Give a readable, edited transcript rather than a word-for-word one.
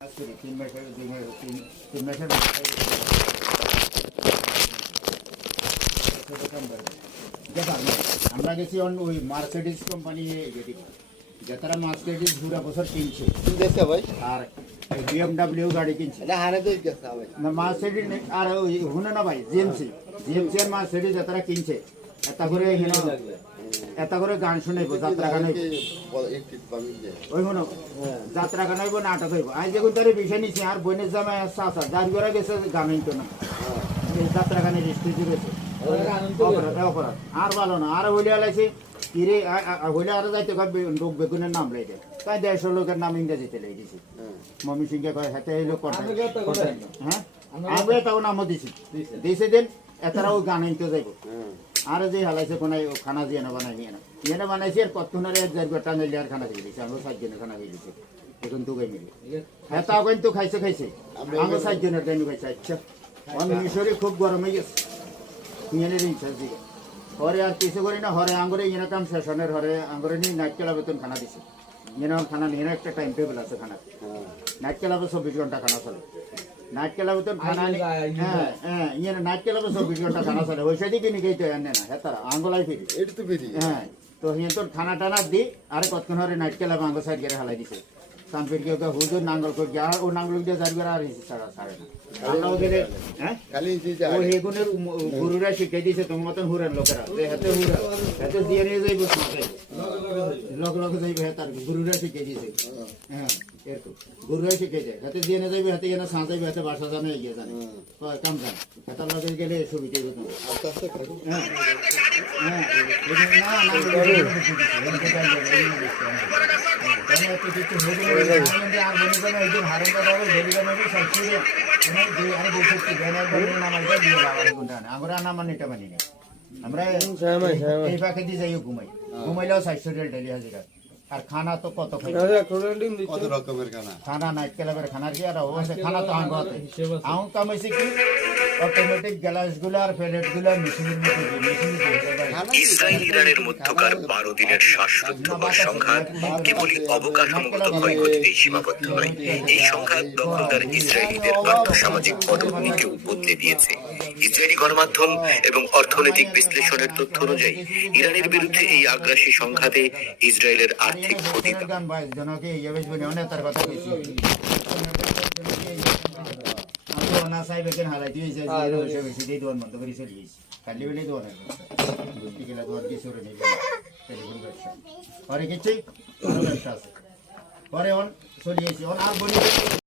তিন মাসের তিন মাসের আমরা গেছি ওই মার্সিডিজ কোম্পানি যারা মার্সিডিজ পুরো বছর কিনছে ভাই আর বিএমডব্লিউ গাড়ি কিনছে না মার্সিডিজ আর ওই হুনে না ভাই জিএমসি আর মার্সিডিজ যারা কিনছে এটা করে গান শুনাইব যাত্রা গান হইব ওই শুনো যাত্রা গান হইব নাটক হইব আজ যখন তার বিষয় নিছি আর বইনের জামাই আসছে আসা যার ঘরে গেছে গান হইতো না এই যাত্রা গানের স্টেজে গেছে অপরাধ আর ভালো না আর হইলে আলাইছে কিরে হইলে আরো যাইতে লোক বেগুনের নাম লেগে তাই 150 লোকের নাম ইংরেজিতে লেগে দিছি মমি সিংকে কয় হাতে এই লোক হ্যাঁ আমি তাও নামও দিছি দিছে দিন এতারা ওই গান হইতে যাইব আর যে হালাইছে কোন খানা দিয়ে না বানাই নিয়ে না ইয়ে বানাইছে আর কতক্ষণের 1 ঘন্টা মিলে আর খানা দিয়ে দিয়েছে আমরা 7 জনের খানা দিয়ে দিয়েছি এখন তো মিলে হ্যাঁ তাও কিন্তু খাইছে আমরা 7 জনের জন্য খাইছে আচ্ছা মিশরি খুব গরম হয়ে গেছে নিয়ে ইচ্ছা দিকে হরে আর কিছু করি না হরে আঙ্গুরে ইয়ে কাম সেশনের হরে আঙ্গুরে নিয়ে নাইট ক্লাব বেতন খানা দিছে ইয়ে খানা নিয়ে একটা টাইম টেবিল আছে খানা নাইট ক্লাবে 24 ঘন্টা খানা চলে নাইট ক্লাবে তো খানা হ্যাঁ ইয়ে নাইট ক্লাবে 24 ঘন্টা খানা চলে ওই সাইডে কিনে গেইতে আনে না হ্যাঁ তারা আঙ্গুলাই ফিরি এটা তো ফিরি হ্যাঁ তো ইয়ে তোর খানা টানা দি আর কতক্ষণ হরে নাইট ক্লাবে আঙ্গুল সাইড গেলে হালাই দিছে সামপির কেউ হুজুর নাঙ্গল করে যা ও নাঙ্গল দিয়ে যার বেড়া আর ছাড়া ছাড়ে না আমরাও গেলে হ্যাঁ ওই হেগুনের গুরুরা শিখিয়ে দিয়েছে তোমার মতন হুরের লোকেরা হাতে হুরা হাতে দিয়ে নিয়ে যাইব লোক যাইবে হ্যাঁ তার গুরুরা শিখিয়ে দিয়েছে হ্যাঁ এরকম গুরুরা শিখিয়ে যায় হাতে দিয়ে নিয়ে যাইবে হাতে গেলে সাঁ যাইবে হাতে বাসা জানে এগিয়ে জানে কাম জানে হাতার লগে গেলে সুবিধা হ্যাঁ হ্যাঁ আমরা এই পাখি দিয়ে যাই ঘুমাইলেও 400 টাকা ডেলি হাজিরা আর খানা তো কত কত রকমের খানা নাইট ক্লাবের খানা কি আর অবশ্যই খানা তো আঙ্গতে আউন কামাইছি কি অটোমেটিক গ্লাসগুলো আর প্লেটগুলো মেশিনের মধ্যে ইসরায়েল ইরানের মধ্যকার 12 দিনের শ্বাসরুদ্ধ সংঘাত কেবলই অবকাঠামোগত ক্ষয়ক্ষতিতেই সীমাবদ্ধ নয়। এই সংঘাত দখলদার ইসরায়েলিদের আর্থসামাজিক পটভূমিকেও বদলে দিয়েছে। ইসরায়েলি গণমাধ্যম এবং অর্থনৈতিক বিশ্লেষণের তথ্য অনুযায়ী ইরানের বিরুদ্ধে এই আগ্রাসী সংঘাতে ইসরায়েলের আর্থিক ক্ষতি না চাই বেকেন হারাই দিয়ে বেশি দিয়ে দোয়ান বন্ধ করে চলে গেছি কালি বেলে দোয়ানের গেলে দোয়ান কি সরে নিয়ে টেলিফোন ব্যবসা পরে কিছুই ব্যবসা আছে পরে অন চলে গেছি অন আর বলি